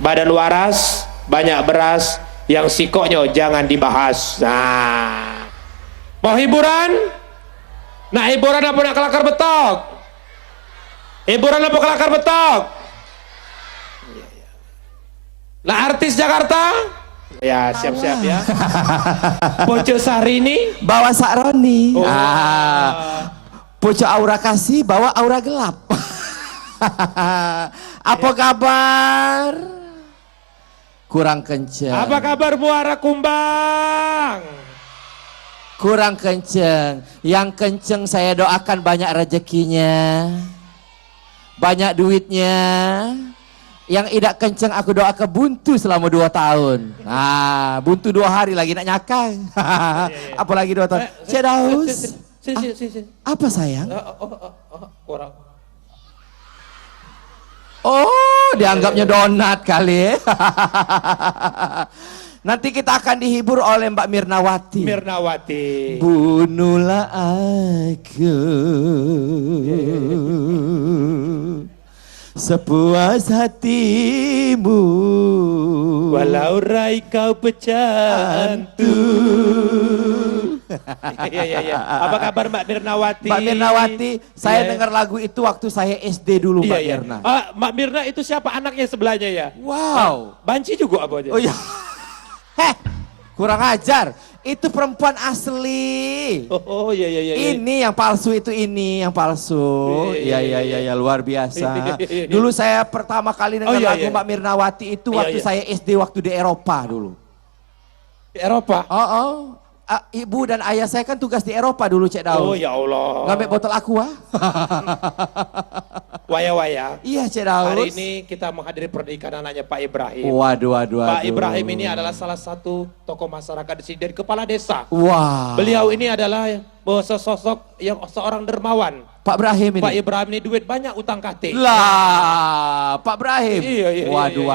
badan waras, banyak beras, yang sikoknya jangan dibahas. Nah, mau hiburan? Nak hiburan apa nak kelakar betok? Hiburan apa kelakar betok? Nak artis Jakarta? Ya, siap-siap ya. Pocok Sahrini Bawa Sakroni. oh. Pocok Aura Kasih bawa aura gelap. Apa kabar? Kurang kenceng. Apa kabar Muara Kumbang? Kurang kenceng. Yang kenceng saya doakan banyak rezekinya, banyak duitnya. Yang tidak kenceng aku doakan buntu selama 2 tahun. Nah, buntu 2 hari lagi nak nyakang. Apalagi 2 tahun. Cik Daus. Sini. Apa sayang? Kurang. Oh, dianggapnya donat kali. Nanti kita akan dihibur oleh Mbak Mirnawati. Mirnawati. Bunuhlah aku sepuas hatimu, Walau rai kau pecantu. Iya. Apa kabar Mbak Mirnawati? Mbak Mirnawati, saya Iya. dengar lagu itu waktu saya SD dulu, Mbak Iya. Mirna. Mbak Mirna itu siapa anaknya sebelahnya ya? Wow. Banci juga apa aja? Oh iya. Heh, kurang ajar. Itu perempuan asli. Oh iya. Ini yang palsu, itu ini yang palsu. Iya, luar biasa. Iya. Dulu saya pertama kali dengar lagu Iya. Mbak Mirnawati itu waktu Iya. saya SD waktu di Eropa dulu. Di Eropa. Oh. Ibu dan ayah saya kan tugas di Eropa dulu, Cek Daus. Oh ya Allah. Ngambil botol aqua. Waya-waya. Iya, Cek Daus. Hari ini kita menghadiri pernikahan anaknya Pak Ibrahim. Waduh. Pak Ibrahim ini adalah salah satu tokoh masyarakat di sini dari kepala desa. Wah. Beliau ini adalah sosok yang seorang dermawan. Pak Ibrahim ini. Pak Ibrahim ini duit banyak, utang KT. Lah, Pak Ibrahim. Iya. Waduh.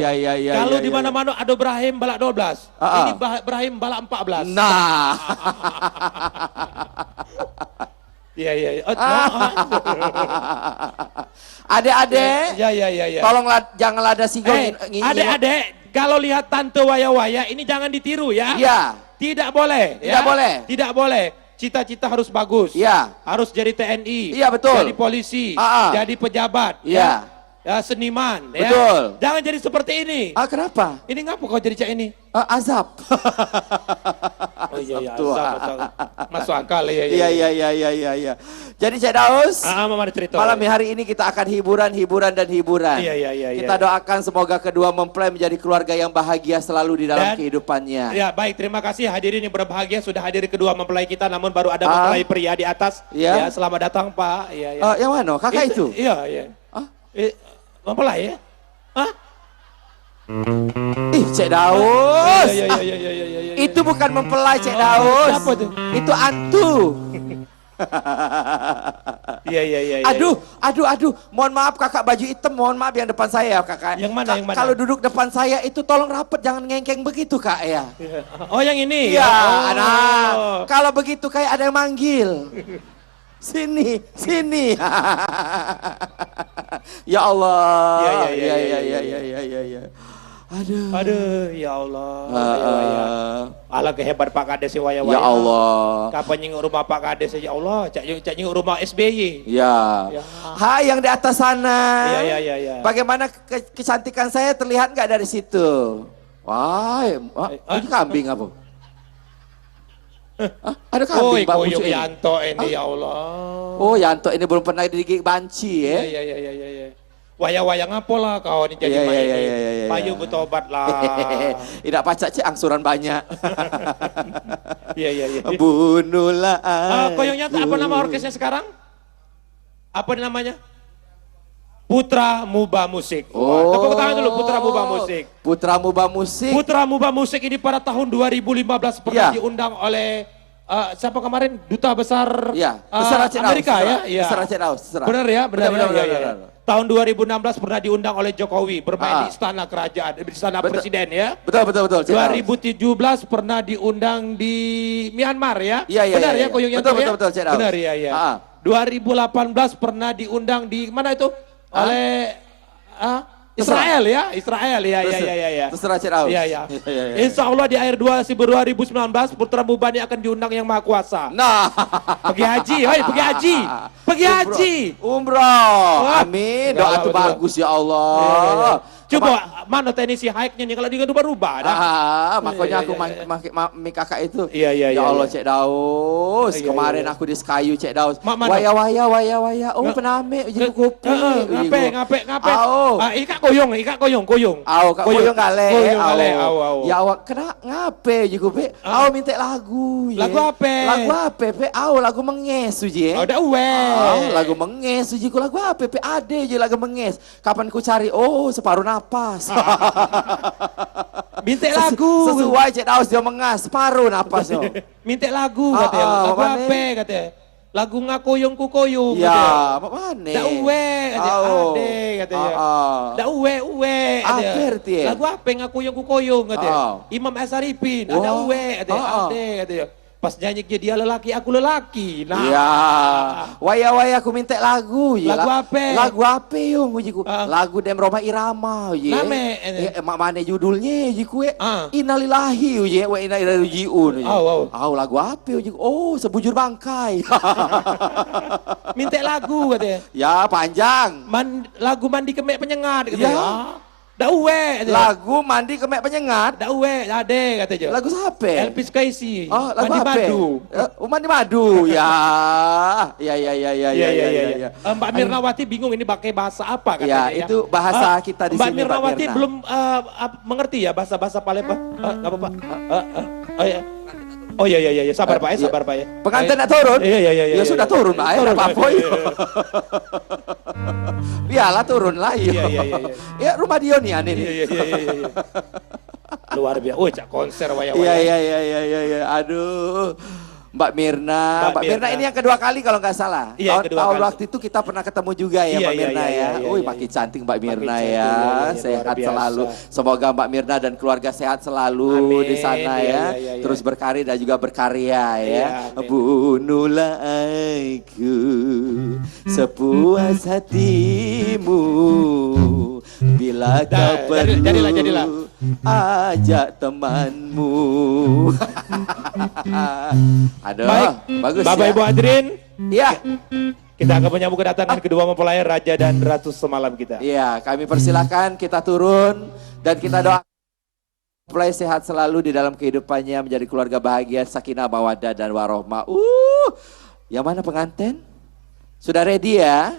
Iya. Kalau di mana-mana ada Ibrahim balak 12. Ini Ibrahim balak 14. Nah. Iya. Adik-adik. Iya. Tolong jangan lada singgung. Adik-adik, kalau lihat tante waya-waya ini jangan ditiru ya. Iya. Tidak boleh. Tidak boleh. Tidak boleh. Cita-cita harus bagus. Iya. Harus jadi TNI. Iya, betul. Jadi polisi. Jadi pejabat. Iya. Ya, seniman. Betul. Ya. Jangan jadi seperti ini. Kenapa? Ini ngapa kau jadi cak ini? Azab. Oh iya. Tua. Masuk akal ya. Iya. Jadi Cek Daus, Mama cerita. malam hari ini kita akan hiburan. Iya. Kita doakan semoga kedua mempelai menjadi keluarga yang bahagia selalu di dalam kehidupannya. Ya baik, terima kasih hadirin yang berbahagia sudah hadir kedua mempelai kita, namun baru ada mempelai pria di atas. Iya. Ya, selamat datang Pak. Iya. Yang mana? Kakak itu? Iya. Mempelai ya? Hah? Ih, Cek Daus. Iya. Itu bukan mempelai, Cek Daus. Apa tuh? Itu antu. Iya. Aduh. Mohon maaf kakak, baju hitam, mohon maaf yang depan saya kakak. Yang mana? Kalau duduk depan saya itu tolong rapet, jangan ngengkeng begitu kak ya. Oh yang ini? Iya, Oh. nah kalau begitu kayak ada yang manggil. Sini. Ya Allah. Iya. Aduh, ya Allah. Ala kehebat Pak Kades si waya-waya. Ya Allah. Kapan nyinggung rumah Pak Kades ya Allah, cak nyinggung rumah SBY. Ya. Hai yang di atas sana. Iya. Bagaimana kecantikan saya terlihat nggak dari situ? Wah, ini kambing apa? Ada kambing Pak Koyok Pucuk ini. Yanto ini ya Allah. Oh Yanto ini belum pernah digigit banci ya. Iya. Waya-waya ngapo lah kau ini jadi main ini. Payu bertobat lah. Tidak pacak cik angsuran banyak. Iya. Bunuhlah Koyoknya apa nama orkesnya sekarang? Apa namanya? Putra Muba Musik. Oh. Tepuk tangan dulu Putra Muba Musik. Putra Muba Musik. Putra Muba Musik ini pada tahun 2015 pernah diundang oleh siapa kemarin duta besar Amerika ya? Besar Aceh Daus. Benar ya? Benar. Tahun 2016 pernah diundang oleh Jokowi bermain di istana kerajaan, di istana presiden ya. Betul. 2017 pernah diundang di Myanmar ya. Benar ya koyongnya betul. Benar ya. 2018 pernah diundang di mana itu? Oleh Israel ya, Israel ya, ya. Terserah Cik Daus. Iya, iya. Iya, iya. Insya Allah di akhir 2019 Putra Mubani akan diundang Yang Maha Kuasa. Nah, Pergi haji, hoi, pergi haji. Pergi haji. umroh. Amin. Doa Betul, itu betul. bagus ya Allah. Iya. Coba mana teknisi hike-nya nih kalau dia berubah dah. Makanya Iya, aku iya, mi kakak itu. Iya, iya, Ya iya, Allah iya. Cik Daus. Iya, Kemarin iya. aku di Sekayu Cik Daus. Mak mana? Waya. Oh pename jadi kopi. Ngape. Au. Ikat koyong. Au kak koyong kale. Au. Ya awak kena ngape je kopi. Au minta lagu. Lagu apa? Lagu apa? Pe au lagu menges je. Oh, dah Lagu menges je ku lagu apa? Pe ade je lagu menges. Kapan ku cari? Oh separuh napas. Minta lagu. Sesuai Cik Daus dia mengas separuh napas yo. Minta lagu katanya. Lagu mak mane? apa katanya? Lagu ngakoyong ku koyong Ya, katanya. mak mana? Dak uwe katanya. Au. Ade katanya. Ah. Dak uwe katanya. Apa arti? Lagu apa ngakoyong ku koyong katanya. Ah. Imam Asaripin. Ada Wah. uwe katanya. Ah. Ade katanya. Pas nyanyi dia lelaki, aku lelaki. Nah. Ya, waya aku minta lagu je. Lagu apa? Lagu apa yo ujiku? Ah. Lagu Dem Roma Irama je. Name? Mak mana judulnya ujiku? Ah. Innalillahi je, wa inna ilaihi rajiun. Au. Lagu apa ujiku? Oh, sebujur bangkai. Minta lagu katanya. Ya, panjang. Lagu mandi kemek penyengat katanya. Ya. Dak uwe katanya. Lagu mandi kemek penyengat. Dak uwe ade katanya. Lagu siapa? Elvis Kaisi. Oh, lagu Mandi apa? madu. Mandi madu. Ya. Ya. Mbak Mirnawati bingung ini pakai bahasa apa Ya, katanya. itu bahasa kita di Mbak sini, Mbak Mirnawati Mirna. belum mengerti ya bahasa Palembang. Enggak apa-apa. Oh iya. Sabar Pak ya, sabar Pak ya. Pengantin nak turun? Iya. Ya sudah turun Pak, ya apa-apa. Biarlah turun lah. Iya. Ya rumah Dionian ini. Iya. Luar biasa. Oh, cak konser waya-waya. Iya. Aduh. Mbak Mirna ini yang kedua kali kalau nggak salah. Iya, kedua tahun kali. waktu itu kita pernah ketemu juga ya Iya, Mbak Mirna iya, ya. iya, Wih, iya. makin cantik Mbak Mirna cantik, ya. luar Sehat biasa. selalu. Semoga Mbak Mirna dan keluarga sehat selalu Amin, di sana iya, ya. iya. Terus berkarir dan juga berkarya ya. Iya, amin. Bunuhlah aku sepuas hatimu bila kau perlu jadilah. ajak temanmu. Aduh, Baik, bagus Bapak ya. Ibu hadirin, Iya, kita akan menyambut kedatangan kedua mempelai Raja dan Ratu semalam kita. iya, kami persilakan kita turun dan kita doa mempelai sehat selalu di dalam kehidupannya, menjadi keluarga bahagia, sakinah, mawaddah dan warohmah. Yang mana pengantin? Sudah ready ya?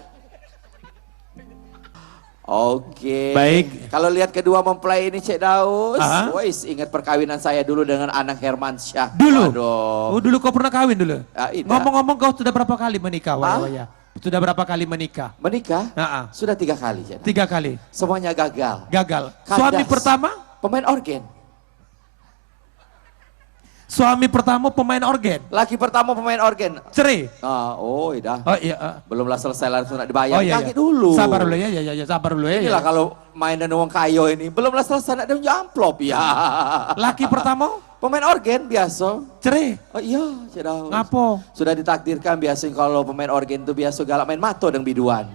Oke. Baik. Kalau lihat kedua mempelai ini Cik Daus, Aha. wais, ingat perkawinan saya dulu dengan Anang Hermansyah. Dulu? Waduh. Oh, dulu kau pernah kawin dulu? Tidak. Ngomong-ngomong kau sudah berapa kali menikah, Waya? Sudah berapa kali menikah? Menikah? Nah, Sudah 3 kali. Cik. 3 kali. Semuanya gagal. Gagal. Kandas. Suami pertama? Pemain organ. Suami pertama pemain organ. Laki pertama pemain organ. Cerai. Dah. Oh iya. Belumlah selesai langsung nak dibayar. Oh iya. Kaki dulu. Sabar dulu ya, sabar dulu ya. Inilah kalau main dan uang kayo ini. Belumlah selesai nak dia amplop ya. Laki pertama Pemain organ biasa. cerai. Oh iya, Cik Daus. Ngapo? Sudah ditakdirkan biasanya kalau pemain organ itu biasa galak main mato dan biduan.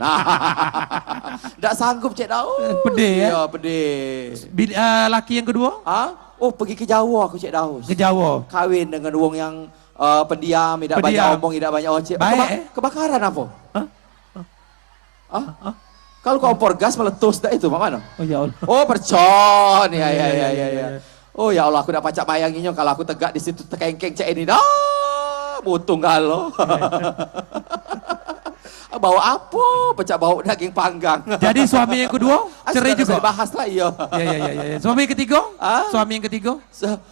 Nggak sanggup Cik Daus. Pede ya? Iya, pede. Laki yang kedua? Oh, pergi ke Jawa aku Cik Daus. Ke Jawa. Kawin dengan wong yang pendiam, tidak banyak Pendiam. omong, tidak banyak ocek. Baik, Kebakaran apa? Kalau kompor gas meletus dah itu, mana? Oh ya Allah. Oh, percon. Ya. Iya. Oh ya Allah, aku dah pacak bayanginnya kalau aku tegak di situ tekengkeng cek ini. Dah, butung galo. Bawa apa? Pecah bau daging panggang. Jadi suami yang kedua cerai juga? Bahas lah iya. Iya. Suami yang ketiga? Suami yang ketiga?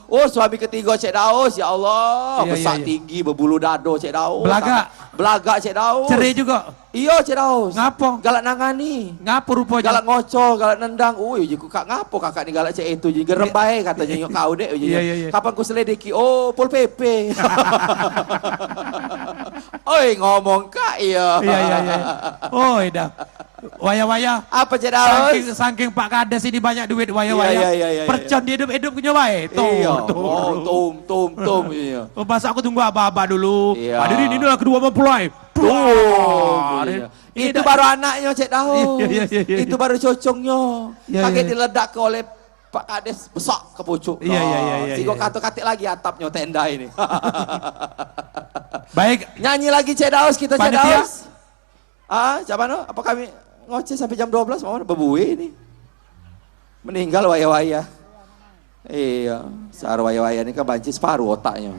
Oh, suami ketiga Cik Daus, ya Allah. Iya, Besar iya. tinggi, berbulu dado Cik Daus. Belagak Cik Daus. Cerai juga? Iya Cik Daus. Ngapo? Galak nangani. Ngapo rupanya? Galak ngoco, galak nendang. Jiku kak ngapo kakak ni galak cek itu. Jadi rembai katanya nyok kau dek. Iya. Kapan ku seledeki? Oh, Pol PP. Oi, ngomong kak iya. Iya. Oh, dah. Waya-waya. Apa Cik Daus? Saking Pak Kades ini banyak duit waya-waya. Iya. Percon dia hidup punya baik. Iya. Oh, tum. Iya. Oh, masa aku tunggu aba-aba dulu. Iya. Hadirin inilah kedua mempelai. Tuh. Itu baru anaknya Cik Daus. Iya. Itu baru cocongnya. Iya, Kaget iya. diledak ke oleh Pak Kades besar ke pucuk. Iya. Sehingga katik lagi atapnya tenda ini. Baik, Nyanyi lagi Cik Daus kita Cik Panitia. Daus. Siapa no? Apa kami ngoceh sampai jam 12 mau bebuwe ini. Meninggal waya-waya. Iya, sear waya-waya ini kan banci separuh otaknya.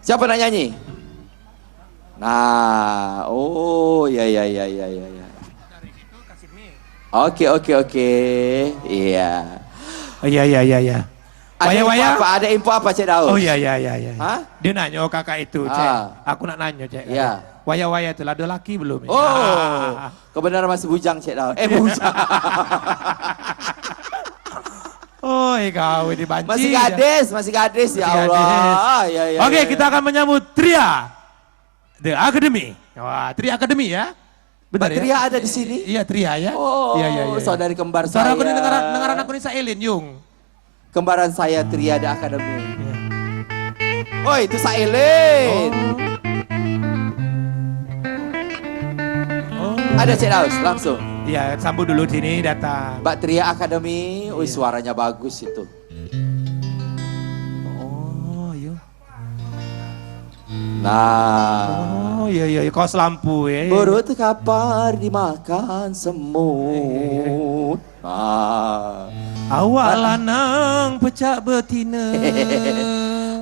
Siapa nak nyanyi? Nah, oh iya. Oke. Iya. Iya. Waya-waya. Ada info apa Cik Daus? Oh iya. Hah? Dia nanya kakak itu, Cek. Ah. Aku nak nanya, Cek. Iya. Waya-waya itu ada laki belum? Oh, kebenaran masih bujang Cik Daus. Bujang. Oh, kau ini banci. Masih gadis ya Masih Allah. Iya. Oke, kita akan menyambut Tria The Academy. Wah, Tria Academy ya. Benar Mbak Tria ada di sini? Iya, Tria ya. Oh, Iya. saudari kembar Saudara saya. aku ini dengaran aku ini Sailin, Yung. Kembaran saya Tria The Academy. Iya. Oh, itu Sailin. Oh. Ada Cik Daus langsung. Iya, sambut dulu sini datang. Mbak Tria Academy, suaranya bagus itu. Oh, iya. Nah, Oh, iya. Kau selampu ya. perut kapar dimakan semut. Nah. Awak lanang pecah betina.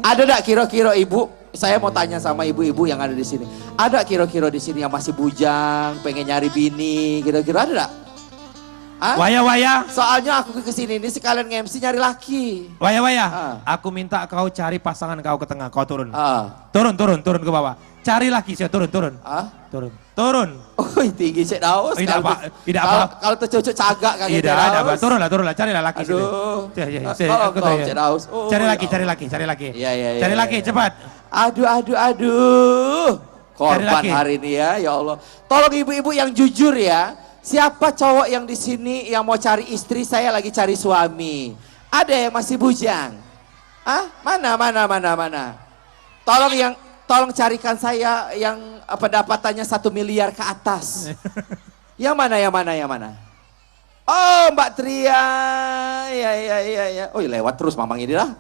Ada enggak kira-kira ibu? Saya mau tanya sama ibu-ibu yang ada di sini. Ada kira-kira di sini yang masih bujang, pengen nyari bini, kira-kira ada enggak? Hah? Waya-waya. Soalnya aku ke sini ini sekalian nge-MC nyari laki. Waya-waya. Ah. Aku minta kau cari pasangan kau ke tengah. Kau turun. Ah. Turun ke bawah. Cari laki saya turun. Turun. Oh, tinggi Cik Daus. Tidak Kalau- apa- tidak kalau- apa. Kalau tercocok cagak kan Tidak ada apa. Turunlah. Carilah laki sini. Aduh. Iya. Tolong, Aku tahu ya. Cik Daus. Oh, Cari ya laki. Iya. Cari laki cepat. Aduh. Korban laki. hari ini ya Allah. Tolong ibu-ibu yang jujur ya. Siapa cowok yang di sini yang mau cari istri, saya lagi cari suami. Ada yang masih bujang? Mana? Tolong carikan saya yang pendapatannya 1 miliar ke atas. Yang mana? Oh, Mbak Tria. Ya. Oh, lewat terus mamang ini lah.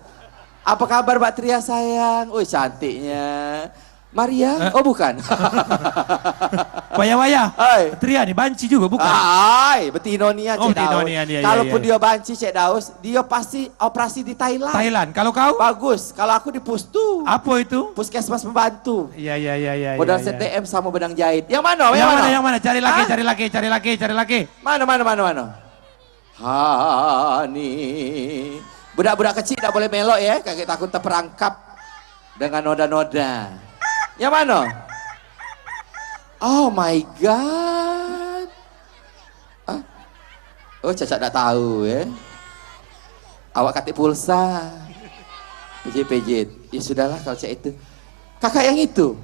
Apa kabar Mbak Tria sayang? Oh, cantiknya. Maria? Oh, bukan. Waya-waya. Hai. Tria nih banci juga bukan? Hai, betinonian Oh, Cik Daus. betinonian, iya. Kalaupun dia banci Cik Daus, dia pasti operasi di Thailand. Thailand. Kalau kau? Bagus. Kalau aku di Pustu. Apa itu? Puskesmas pembantu. Iya. Modal iya. CTM sama benang jahit. Yang mana? Yang mana? Cari Hah? laki. Mana? Hani. Budak-budak kecil tidak boleh melok ya, kakek takut terperangkap dengan noda-noda. Yang mana? Oh my God. Oh, Caca tidak tahu ya. Awak katik pulsa. Pijit. Ya sudahlah kalau cak itu. Kakak yang itu.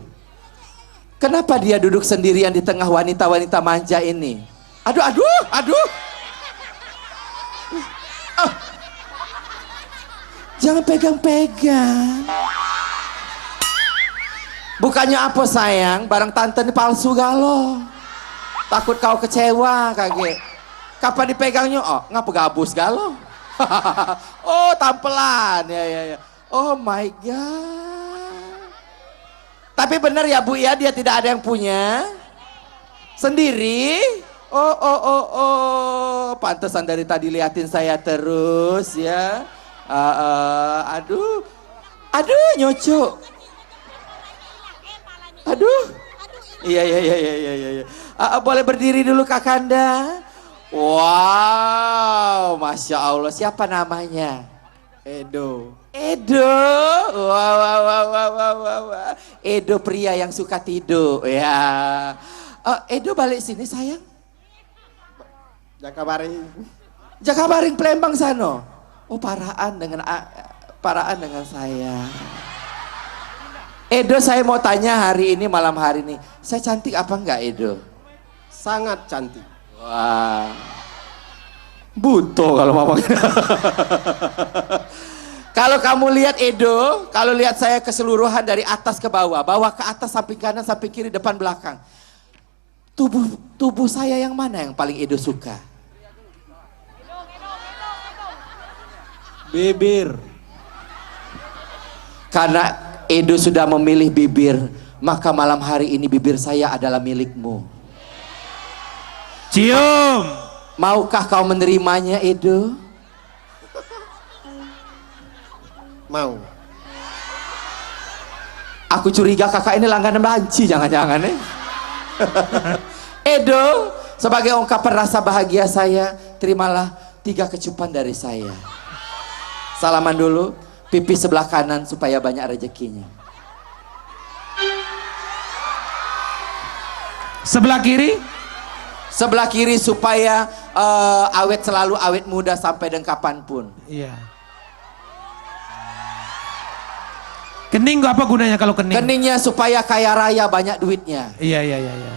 Kenapa dia duduk sendirian di tengah wanita-wanita manja ini? Aduh. Jangan pegang-pegang. Bukannya apa sayang, barang tante ini palsu galo. Takut kau kecewa kakek. Kapan dipegangnya? Oh, ngapa gabus galo? Oh, tampelan. Ya. Oh my God. Tapi benar ya Bu ya, dia tidak ada yang punya. Sendiri? Oh. Pantesan dari tadi liatin saya terus ya. Aduh, nyocok. Aduh. Iya. Boleh berdiri dulu Kakanda. Wow, Masya Allah. Siapa namanya? Edo. Wow. Edo pria yang suka tidur. Ya. Edo balik sini sayang. Jakabaring Palembang sano. Oh, paraan dengan saya. Edo, saya mau tanya malam hari ini. Saya cantik apa enggak Edo? Sangat cantik. Wah. Buto kalau mama. Kalau kamu lihat Edo, kalau lihat saya keseluruhan dari atas ke bawah ke atas, samping kanan, samping kiri, depan belakang. tubuh saya yang mana yang paling Edo suka? Bibir. Karena Edo sudah memilih bibir, maka malam hari ini bibir saya adalah milikmu. Cium. Maukah kau menerimanya, Edo? Mau. Aku curiga kakak ini langganan banci, jangan-jangan ya. Edo, sebagai ungkapan rasa bahagia saya, terimalah 3 kecupan dari saya. Salaman dulu, pipi sebelah kanan supaya banyak rezekinya. Sebelah kiri. Sebelah kiri supaya awet selalu awet muda sampai dan kapanpun. Iya. Kening gua apa gunanya kalau kening? Keningnya supaya kaya raya banyak duitnya. Iya.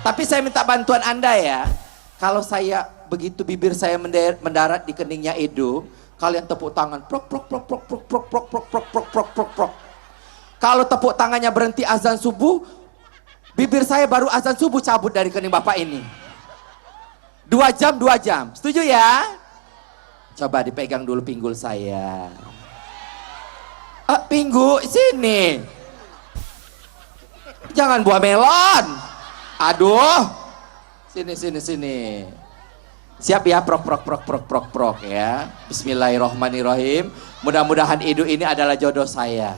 Tapi saya minta bantuan Anda ya. Kalau saya begitu bibir saya mendarat di keningnya Edo, kalian tepuk tangan. Prok prok prok prok prok prok prok prok prok prok prok prok prok. Kalau tepuk tangannya berhenti azan subuh, bibir saya baru azan subuh cabut dari kening Bapak ini. 2 jam, 2 jam. Setuju ya? Coba dipegang dulu pinggul saya. Pinggul, sini. Jangan buah melon. Aduh. Sini. Siap ya, prok ya. Bismillahirrohmanirrohim. Mudah-mudahan Edo ini adalah jodoh saya.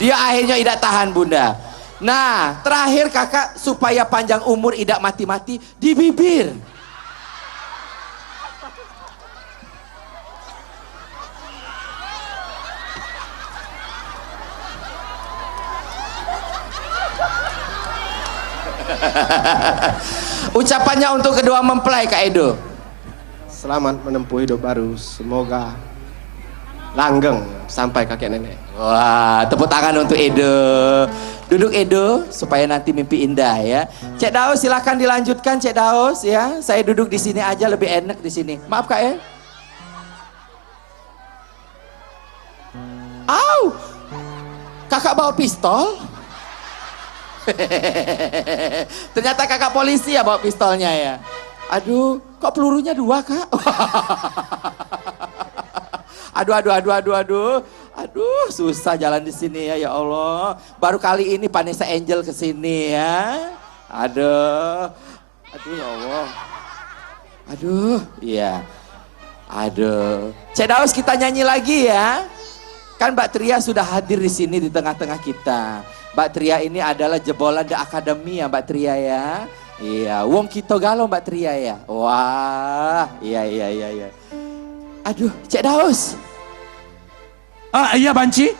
Dia akhirnya tidak tahan, Bunda. Nah, terakhir kakak supaya panjang umur tidak mati-mati di bibir. Ucapannya untuk kedua mempelai, Kak Edo. Selamat menempuh hidup baru. Semoga langgeng sampai kakek nenek. Wah, tepuk tangan untuk Edo. Duduk Edo supaya nanti mimpi indah ya. Cek Daus silakan dilanjutkan Cek Daus ya. Saya duduk di sini aja lebih enak di sini. Maaf Kak ya. Au. Kakak bawa pistol? Ternyata kakak polisi ya bawa pistolnya ya. Aduh, kok pelurunya 2 Kak? Aduh, susah jalan di sini ya, ya Allah. Baru kali ini Vanessa Angel ke sini ya. Aduh ya Allah. Aduh, iya. Aduh. Cek Daus kita nyanyi lagi ya. Kan Mbak Tria sudah hadir di sini di tengah-tengah kita. Mbak Tria ini adalah jebolan The Academy ya Mbak Tria ya. Iya, wong kita galau Mbak Tria ya. Wah, iya. Aduh, Cek Daus. Iya Banci.